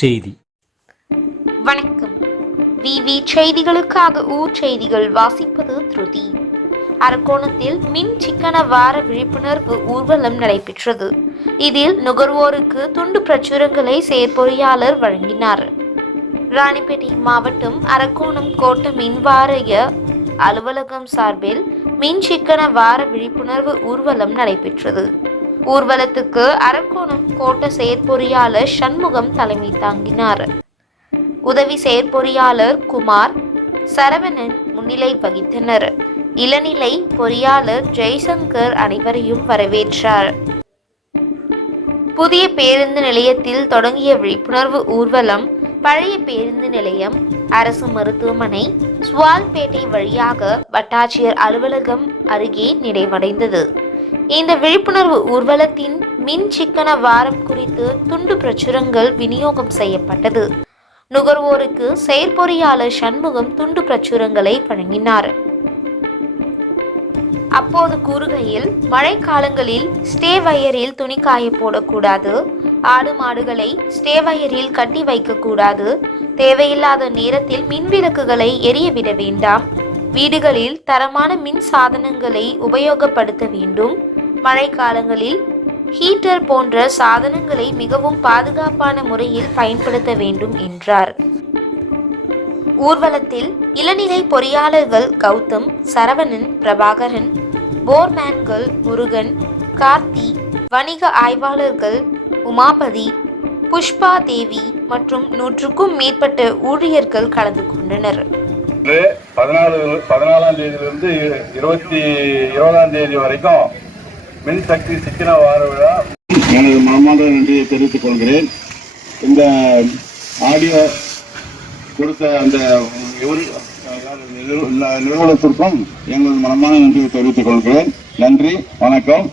செய்தி. வணக்கம். விவி செய்திகளுக்காக ஊர் செய்திகள் வாசிப்பது திருதி. அரக்கோணத்தில் மின் சிக்கன வார விழிப்புணர்வு ஊர்வலம் நடைபெற்றது. இதில் நுகர்வோருக்கு துண்டு பிரச்சுரங்களை செயற்பொறியாளர் வழங்கினார். ராணிப்பேட்டை மாவட்டம் அரக்கோணம் கோட்ட மின் வாரிய அலுவலகம் சார்பில் மின் சிக்கன வார விழிப்புணர்வு ஊர்வலம் நடைபெற்றது. ஊர்வலத்துக்கு அரக்கோணம் கோட்ட செயற்பொறியாளர் சண்முகம் தலைமை தாங்கினார். உதவி செயற்பொறியாளர் குமார் சரவணன் முன்னிலை வகித்தனர். இளநிலை பொறியாளர் ஜெய்சங்கர் அனைவரையும் வரவேற்றார். புதிய பேருந்து நிலையத்தில் தொடங்கிய விழிப்புணர்வு ஊர்வலம் பழைய பேருந்து நிலையம் அரசு மருத்துவமனை சுவால்பேட்டை வழியாக வட்டாட்சியர் அலுவலகம் அருகே நிறைவடைந்தது. இந்த விழிப்புணர்வு ஊர்வலத்தின் மின் சிக்கன வாரம் குறித்து துண்டு பிரச்சுரங்கள் விநியோகம் செய்யப்பட்டது. நுகர்வோருக்கு செயற்பொறியாளர் சண்முகம் துண்டு பிரச்சுரங்களை வழங்கினார். அப்போது கூறுகையில் மழைக்காலங்களில் ஸ்டே வயரில் துணி காய போடக்கூடாது. ஆடு மாடுகளை ஸ்டே வயரில் கட்டி வைக்கக்கூடாது. தேவையில்லாத நேரத்தில் மின் விளக்குகளை எரிய விட வேண்டாம். வீடுகளில் தரமான மின் சாதனங்களை உபயோகப்படுத்த வேண்டும். மழைக்காலங்களில் ஹீட்டர் போன்ற சாதனங்களை மிகவும் பாதுகாப்பான முறையில் பயன்படுத்த வேண்டும் என்றார். ஊர்வலத்தில் இளநிலை பொறியாளர்கள் கௌதம் சரவணன் பிரபாகரன் போர்மேன்கள் முருகன் கார்த்தி வணிக ஆய்வாளர்கள் உமாபதி புஷ்பா தேவி மற்றும் நூற்றுக்கும் மேற்பட்ட ஊழியர்கள் கலந்து கொண்டனர். இன்று பதினாலு பதினாலாம் தேதியிலிருந்து இருபத்தி இருபதாம் தேதி வரைக்கும் மின்சக்தி சிக்கன வார விழா எனது மனமார்ந்த நன்றியை தெரிவித்துக் கொள்கிறேன். இந்த ஆடியோ கொடுத்த அந்த நிறுவனத்திற்கும் எங்களது மனமான நன்றியை தெரிவித்துக் கொள்கிறேன். நன்றி வணக்கம்.